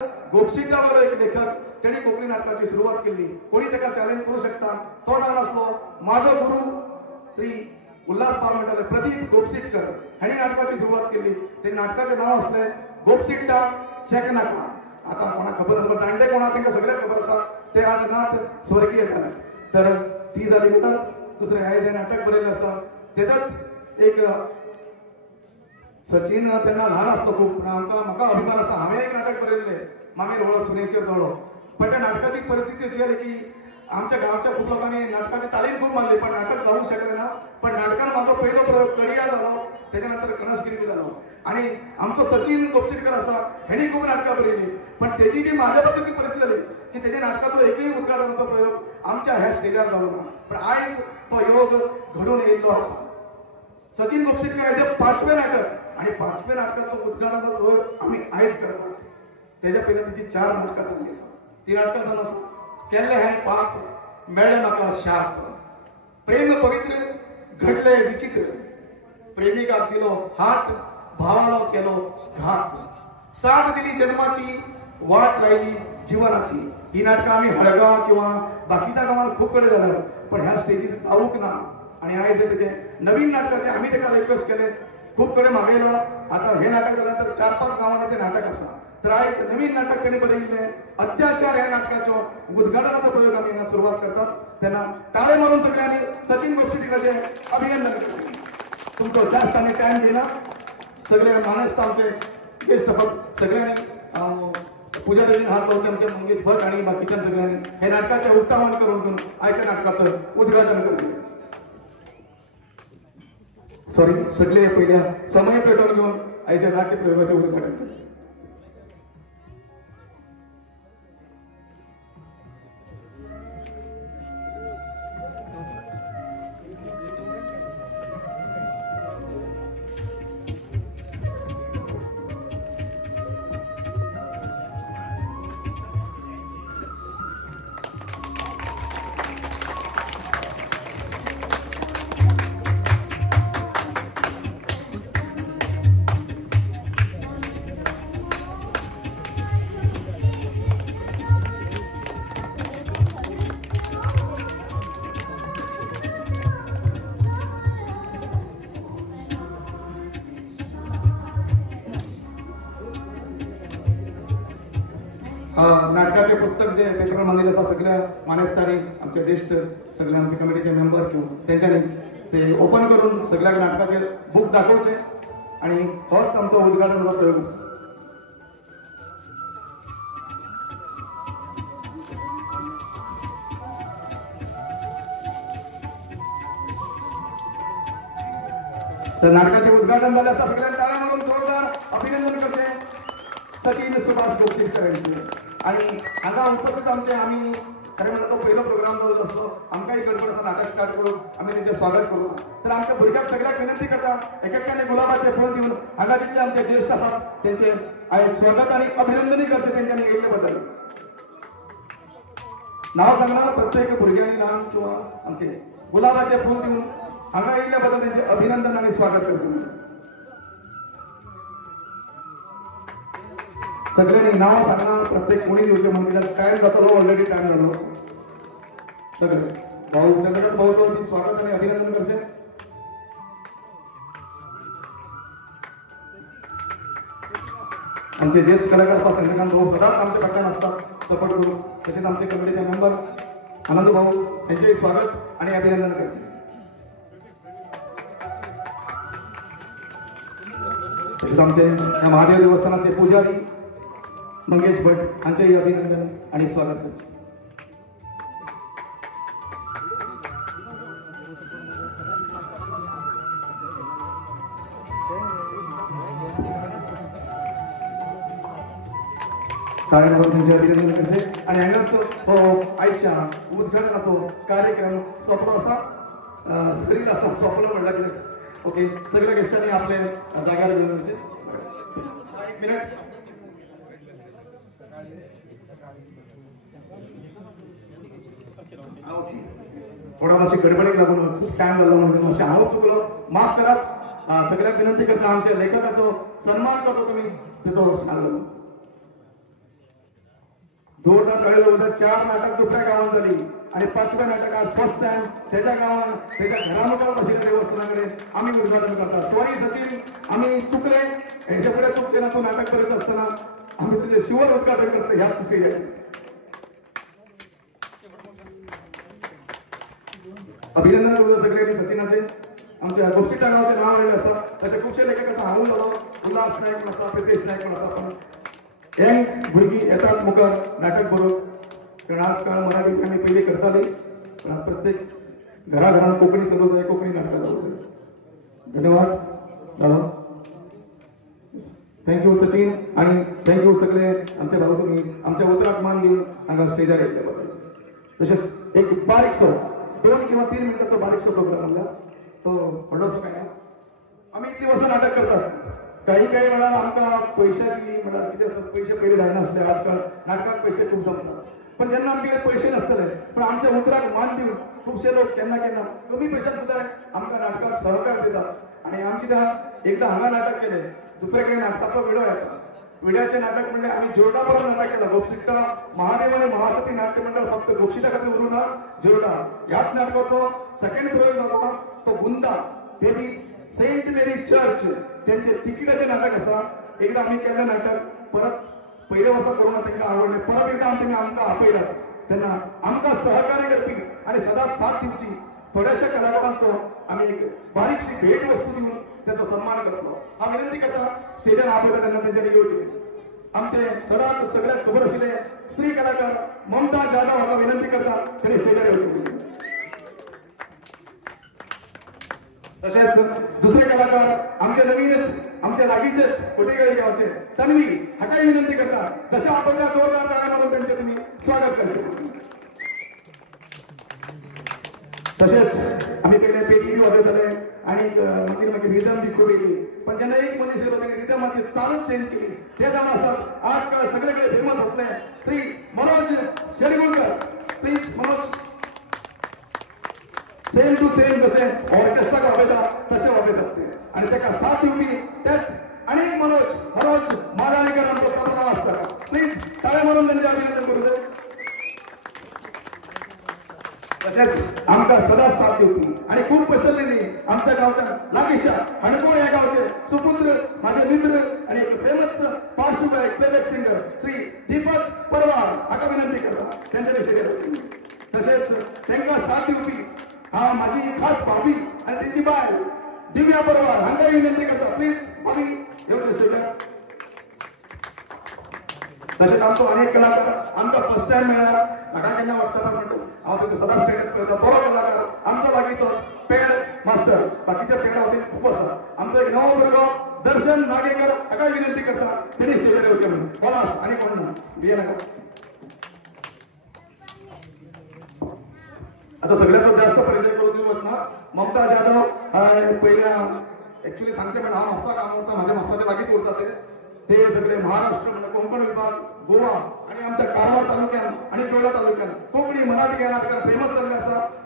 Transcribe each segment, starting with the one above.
गोपशिंगावर एक लेखक त्यांनी कोकणी नाटकाची सुरुवात केली. कोणी त्याला चॅलेंज करू शकता. तो नाव असलो माझा गुरु श्री उल्हास पारमंडल प्रदीप गोपशिटकर ह्यांनी नाटकाची सुरुवात केली. ते नाटकाचे नाव असले गोपशिट्टा शेकनाका. आता कोणा खबर नसतं दांडे कोणा त्यांना सगळ्या खबर असा ते आज नाथ स्वर्गीय झाले. तर ती झाली तर दुसरे आहे जे नाटक बरयलें आसा त्याच्यात एक सचिन त्यांना लहान असतो खूप पण म्हाका अभिमान असा. हांवें एक नाटक बरयल्लें मागीर व्हळो सुनेचेर दोळो. पण त्या नाटकाची परिस्थिती अशी आली की आमच्या गावच्या खूप लोकांनी नाटकाची तालीम खूप मारली पण नाटक जाऊ शकले ना. पण नाटकान माझा पहिलो प्रयोग कडिया झालो. त्याच्यानंतर कणसगिरी झालो. आणि आमचो सचिन गोपशिटकर असा ह्यांनी खूप नाटकां बरयली. पण त्याची बी माझ्यापासून ती परिस्थिती झाली की त्याच्या नाटकाचो एकही उद्घाटनाचो प्रयोग आमच्या ह्या स्टेजार जालो ना. पण आयज तो योग घडून येयल्लो आसा. सचिन गोपशिटकर हेजे 5वें नाटक आणि 5व्या नाटकाचो उद्घाटनाचो प्रयोग आम्ही आयज करतात. त्याच्या पहिले तिची 4 नाटकां जाल्ली आसा. ती नाटकां जावन आसा केल्ले हें पाप मेळ्ळें म्हाका शाप. प्रेम पवित्र घडले विचित्र. प्रेमिकाक दिलो हात भावालो केलो घात. साथ दिली जन्माची वाट लायली जीवनाची. ही नाटकां आम्ही हळगाव किंवा बाकीच्या गावांत खूप कडे जाल्यार पण ह्या स्टेजीर जावूंक ना. आणि आयज तेजे नवीन नाटकाचे आम्ही ताका रिक्वेस्ट केले खूप कडे मागयलो. आता हे नाटक जाल्यानंतर 4-5 गावांनी ते नाटक आसा. तर आयज नवीन नाटक त्यांनी बरयिल्लें अत्याचार ह्या नाटकाचो उद्घाटनाचो प्रयोग आमी हांगा सुरवात करतात. तेन्ना ताळे मारून सगळ्यांनी सचिन गोपशिटकराचे अभिनंदन करता. तुमचो जास्त आमी टायम घेना. सगळे मानेस्त आमचे गेस्ट फक्त सगळ्यांनी पुजारी हात लावचे आमचे मंगेश भट आणि बाकीच्या सगळ्यांनी हे नाटकाचे उत्तावन करून आयच्या नाटकाचं उद्घाटन करतले. सॉरी सगळे पहिल्या समय पेटोवन घेऊन आयच्या नाट्य प्रयोगाचे उद्घाटन करते. नाटकाचे पुस्तक जे पेपर मानले जाता सगळ्या मानेस्तारी आमचे ज्येष्ठ सगळे आमचे कमिटीचे मेंबर किंवा त्यांच्यानी ते ओपन करून सगळ्या नाटकाचे बुक दाखवचे आणि होच आमचा उद्घाटनाचा प्रयोग असतो. तर नाटकाचे उद्घाटन झाले असता सगळ्यांनी टाळ्या मारून जोरदार अभिनंदन करते सचिन सुभाष गोपशिटकर यांचे. आणि हांगा उपस्थित आमचे आम्ही खरें म्हणटा तो पहिलो प्रोग्राम जो असतो आमकांय गडबड नाटक स्टार्ट करून आम्ही त्यांचे स्वागत करू. तर आमच्या भुरग्यांक सगळ्यांक विनंती करता एकेकाने गुलाबाचे फूल दिवन हांगा जितले आमचे ज्येष्ठ आसात त्यांचे आयज स्वागत आणि अभिनंदनही करते त्यांच्यानी येयल्ले बद्दल. नाव सांगणार प्रत्येक भुरग्यांनी नाम किंवा आमचे गुलाबाचे फूल दिवन हांगा येयल्ले बद्दल त्यांचे अभिनंदन आणि स्वागत करते. सगळ्यांनी नाव सांगणार प्रत्येक कोणी दिवचे म्हणजे टाइम जातलो ऑलरेडी टाइम झालो. सगळे भाऊ चंद्रकांत भाऊचं स्वागत आणि अभिनंदन करते. आमचे ज्येष्ठ कलाकार असतात चंद्रकांत भाऊ सदाच आमच्या फाटल्यान असतात सपोर्ट करून. तसेच आमचे कमिटीचे मेंबर आनंद भाऊ यांचे स्वागत आणि अभिनंदन करते. तसेच आमचे महादेव देवस्थानाचे पुजारी मंगेश भट यांचेही अभिनंदन आणि स्वागत करते. त्यांचे अभिनंदन करते. आणि हांगाच आयच्या उद्घाटनाचो कार्यक्रम सोंपलो आसा. स्क्रीन आसा सोंपलो म्हणला की ओके सगळ्या गेस्टांनी आपले जाग्यार घेवन वचचे. एक मिनिट थोडा मातशी गडबडीक लागून खूप टाइम जालो म्हणून मातशें हांव चुकलो माफ करात. सगळ्यांक विनंती करता आमच्या लेखकाचो सन्मान करता तुमी तेचो सांगलो. जोरदार टाळी होतं. 4 नाटक दुसऱ्या गावात झाली आणि 5व्या नाटक आज फर्स्ट टाइम त्याच्या गावात त्याच्या घरामुळे बसलेल्या देवस्थानाकडे आम्ही उद्घाटन करतात. सॉरी सचिन, आम्ही चुकले, यांच्या पुढे चुकचे ना. तू नाटक करीत असताना आम्ही तुझे शिवर उद्घाटन करतो ह्याच स्टेजवर. अभिनंदन करतो सगळ्यांनी सचिनाचे. आमच्या गोष्टीच्या गावाचे नाव आलेले असतात तसे खूपशे लेखकाचा हावून झालो. उल्हास नाईक म्हणा, प्रितेश नाईक म्हणा, आपण यंग भुरगी येतात मुखार नाटक बरोबर. कारण आजकाल मराठी आम्ही पहिले करताले, पण आज प्रत्येक घराघरात कोकणी चालवत आहे, कोकणी नाटक चालवत आहे. धन्यवाद दादा, थँक्यू सचिन आणि थँक्यू सगळे आमचे भाऊ, तुम्ही आमच्या उतराक मान देऊन आम्हाला स्टेजवर येतल्याबद्दल. तसेच एक बारीकसो 2 किंवा 3 मिनिटाचा बारीकसो प्रोग्राम म्हणला तो पडलोसो काय ना. आम्ही इतली वर्ष नाटक करतात. काही वेळा आमका पैशाची म्हणा किती असतात, पैसे पहिले जायना असले. आजकाल नाटकात पैसे खूप जमतात, पण ज्यांना आमच्याकडे पैसे नसतले पण आमच्या उतराक मान देऊन खूपशे लोक केन्ना केन्ना कमी पैशात सुद्धा आमच्या नाटकात सहकार देतात. आणि आम्ही एकदा हांगा नाटक केले, दुसऱ्या काही नाटकाचा व्हिडिओ येतात. व्हिडिओचे नाटक म्हणजे आम्ही जोरडापर्यंत नाटक केलं. गोपसिट्टा महादेव आणि महासती नाट्य मंडळ फक्त गोपसिट्टा खातीर उरून ना जोरडा ह्याच नाटकाचो सेकंड प्रयोग जाता तो गुंदा, ते बी सेंट मेरी चर्च त्यांचे तिकिटाचे नाटक असा. एकदा आम्ही केलं नाटक, परत पहिल्या वर्षात करून त्यांना आवडले, परत एकदा आमका आपयलास. त्यांना आमका सहकार्य करपी आणि सदाच साथ दिवची थोड्याशा कलाकारांचो आम्ही एक बारीकशी भेट वस्तू देऊन त्याचा सन्मान करतो. हा विनंती करता स्टेजर आपल्याला त्यांना त्यांच्याकडे येऊचे. आमचे सदाच सगळ्यात खबर असलेले स्त्री कलाकार ममता जाधव हाका विनंती करता त्यांनी स्टेजर येऊचे. तसेच दुसरे कलाकार आमचे नवीनच आमच्या लागीचेच कोटेगाळी गावचे तन्वी हाकाही विनंती करता तशा आपण त्या जोरदार टाळ्या मारून त्यांचे तुम्ही स्वागत करतो. तसेच आम्ही पहिले पेटी बी वाजत आले आणि मागीर रिदम बी खूप येली, पण ज्यांना एक मनीस येतो त्यांनी रिदमाची चालच चेंज केली. ते जाऊन असतात आजकाल सगळीकडे फेमस असले Shri Manoj Shedgulkar. Please Manoj, same to same जसे ऑर्केस्ट्रा वाजवतात तसे वाजवतात ते, आणि त्याला साथ दिवली त्याच अनेक मनोज मालाणीकर आमचा तबला वाजतात. प्लीज टाळ्या मारून त्यांचे अभिनंदन करू दे. तसेच आमका सदा साथ देवती आणि खूप पसरलेली आमच्या गावच्या लागीशा हणकोळ या गावचे सुपुत्र माझे मित्र आणि एक फेमस पार्श्वगायक प्लेबॅक सिंगर श्री दीपक परवार हाका विनंती करता त्यांच्याविषयी. तसेच त्यांना साथ देवती हा माझी खास भाभी आणि त्यांची बाय दिव्या परवार हांगाही विनंती करता. प्लीज भाभी येऊ स्टेजर. तसेच आमचो अनेक कलाकार आमचा फर्स्ट टाइम मिळाला म्हाका केन्ना व्हॉट्सअपार म्हणतो हांव तिथे सदांच स्टेटस पळयता. बरो कलाकार आमच्या लागीचो पेड मास्टर, बाकीच्या पेड हावटीन खूप आसा. आमचो एक नवो भुरगो दर्शन नागेकर हाकाय विनंती करता तेणी स्टेजर येवचें म्हणून. बोलास आनी कोण ना बिये नाका. आता सगळ्याचा जास्त परिचय करून देऊ ना. ममता जाधव पहिल्या ऍक्च्युली सांगते पण हा म्हापसा काम होता, माझ्या म्हापसाच्या लागीच उरतात ते सगळे महाराष्ट्र म्हणजे कोकण विभाग, गोवा आणि आमच्या कारवार तालुक्यात आणि कोयना तालुक्यात कोकणी मराठी या नाटकात फेमस झाले असतात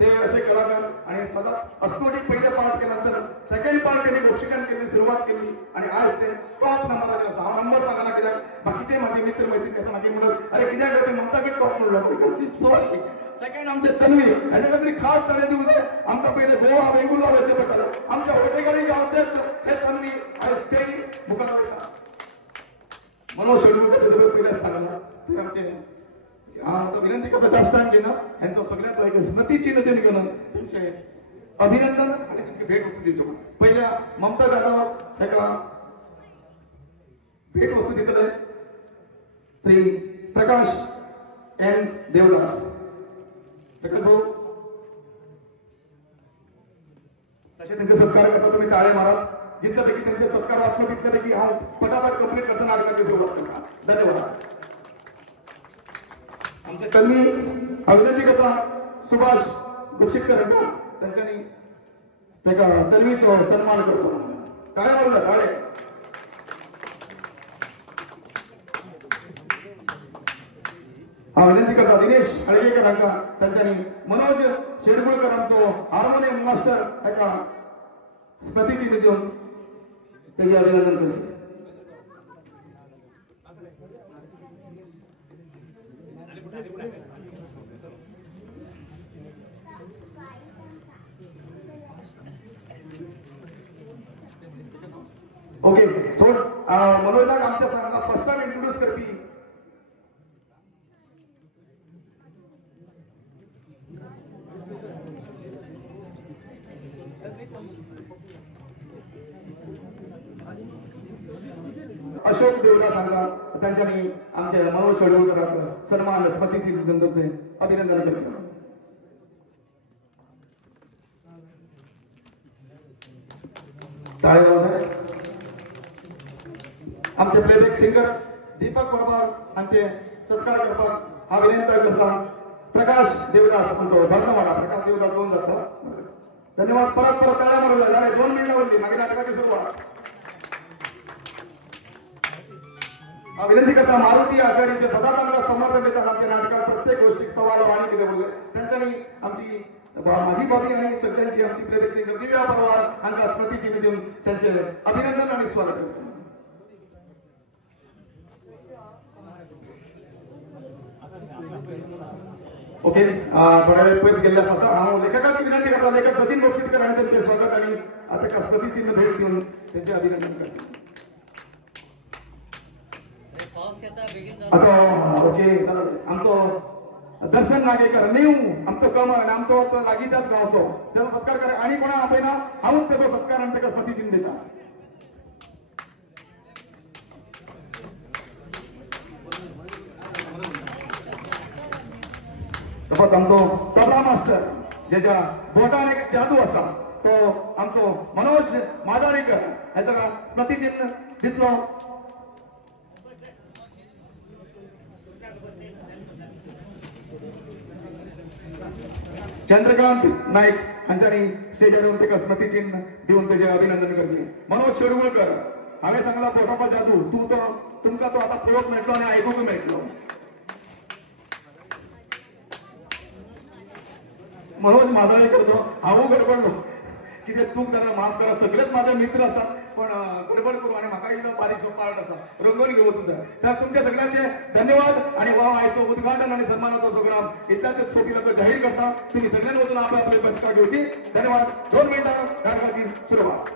ते असे कलाकार. आणि सदा अस्तोटी पहिले पार्ट केल्यानंतर सेकंड पार्ट त्यांनी गोक्षिकान केली, सुरुवात केली आणि आज ते टॉप नंबरला गेला. हा नंबर सांगायला कित्याक बाकीचे माझे मित्र मैत्रिणी त्याचा मागे म्हणत अरे कित्याक करते ममताकडे टॉप म्हणलं. सॉरी. सेकंड आमचे तन्वी ह्याच्या तरी खास ताळे देऊ दे. आमचा पहिले गोवा वेंगुर्ला वयचे पडटाले, आमच्या वटेगाडी गावचेच हे तन्वी आय स्टे मुखार वयता. मनोज शेडगुळकर त्याच्याबद्दल पहिल्याच सांगला ते आमचे विनंती करता जास्त टाइम घेणं यांचं सगळ्यात एक स्मृतीचिन्ह त्यांनी करून त्यांचे अभिनंदन आणि त्यांची भेट वस्तू देतो. पहिल्या ममता जाधव ह्याका भेट वस्तू दितले श्री प्रकाश एन देवदास. भाऊ तसे त्यांचे सत्कार करता तुम्ही टाळे मारात. जितल्यापैकी त्यांचे सत्कार वाचलं तितल्यापैकी हा फटाफट कंप्लीट करताना नाटकाची सुरुवात करता. धन्यवाद. आमचे कमी अभिनंती करता सुभाष गुपशिटकर त्यांच्यानी त्या तन्वीचा सन्मान करतो. टाळे मारला टाळे. हा विनंती करता दिनेश हळगेकर हांका त्यांच्यानी मनोज शेडगुळकरांचो हार्मोनियम मास्टर हाका स्मृतीचिन्ह देऊन त्याचे अभिनंदन करते. मनोजाक आमच्या फर्स्ट टाइम इंट्रोड्यूस करपी अशोक देवदास सांगा त्यांच्यानी आमच्या मनोज चळवळकरांचं सन्मान स्मृतीची अभिनंदन करतो. आमचे प्लेबॅक सिंगर दीपक परमार यांचे सत्कार करपाक हा विनंती करता. प्रकाश देवदास आमचो भरतवाडा प्रकाश देवदास दोन जाता. धन्यवाद. परत टाळ्या मारला झाले 2 मिनिटं उरली मागे नाटकाची सुरुवात. विनंती करता मारुती आचार्यांचे पदार्थांना समर्थन देतात. आमच्या नाटकात प्रत्येक गोष्टीत सवाल आणि किती बोलले त्यांच्यानी आमची माझी बाबी आणि सगळ्यांची आमची प्लेबॅक सिंगर दिव्या परवार यांना स्मृतिचिन्ह देऊन त्यांचे अभिनंदन आणि स्वागत करतो. ओके थोड्या वेळ पयस गेल्ल्या फक्त हांव लेखकाक विनंती करता लेखक जतीन बोक्षीकर आणि त्यांचे स्वागत आणि आता स्मृतिचिन्ह भेट देऊन त्यांचे अभिनंदन करतो. आता ओके आमचो दर्शन नागेकर न्यू आमचो कमर आणि आमचो लागीच्याच गावचो त्याचा सत्कार करा आणि कोणा आपयना हांवूच त्याचो सत्कार आणि ताका स्मृतिचिन्ह दिता. तसोच आमचो तबला मास्टर ज्याच्या बोटान एक जादू असा तो आमचो मनोज मादारीकर ह्याचा स्मृतिचिन्ह दितलो. चंद्रकांत नाईक यांच्यानी स्टेजवर येऊन त्याला स्मृतिचिन्ह देऊन त्याचे अभिनंदन करते. मनोज शेडगुळकर हांवें सांगला पोटापा जादू तुमका तो आता पळोवंक मेळटलो आणि आयकूंक मेळटलो. मनोज मादळेकर जो हांवूय गडबडलो कितें चूक जाल्यार माफ करा. सगळेच माझे मित्र आसात पण गडबड करू आणि म्हाका इल्लो बारीकसो पार्ट आसा रंगोवन घेवं सुद्धा. तर तुमच्या सगळ्यांचे धन्यवाद आणि आयचो उद्घाटन आणि सन्मानाचो प्रोग्राम इतल्याच सोबीला जाहीर करता. तुम्ही सगळ्यांनी वचून आपले आपले बसका घेवची. धन्यवाद. 2 मिनिटां नाटकाची सुरुवात.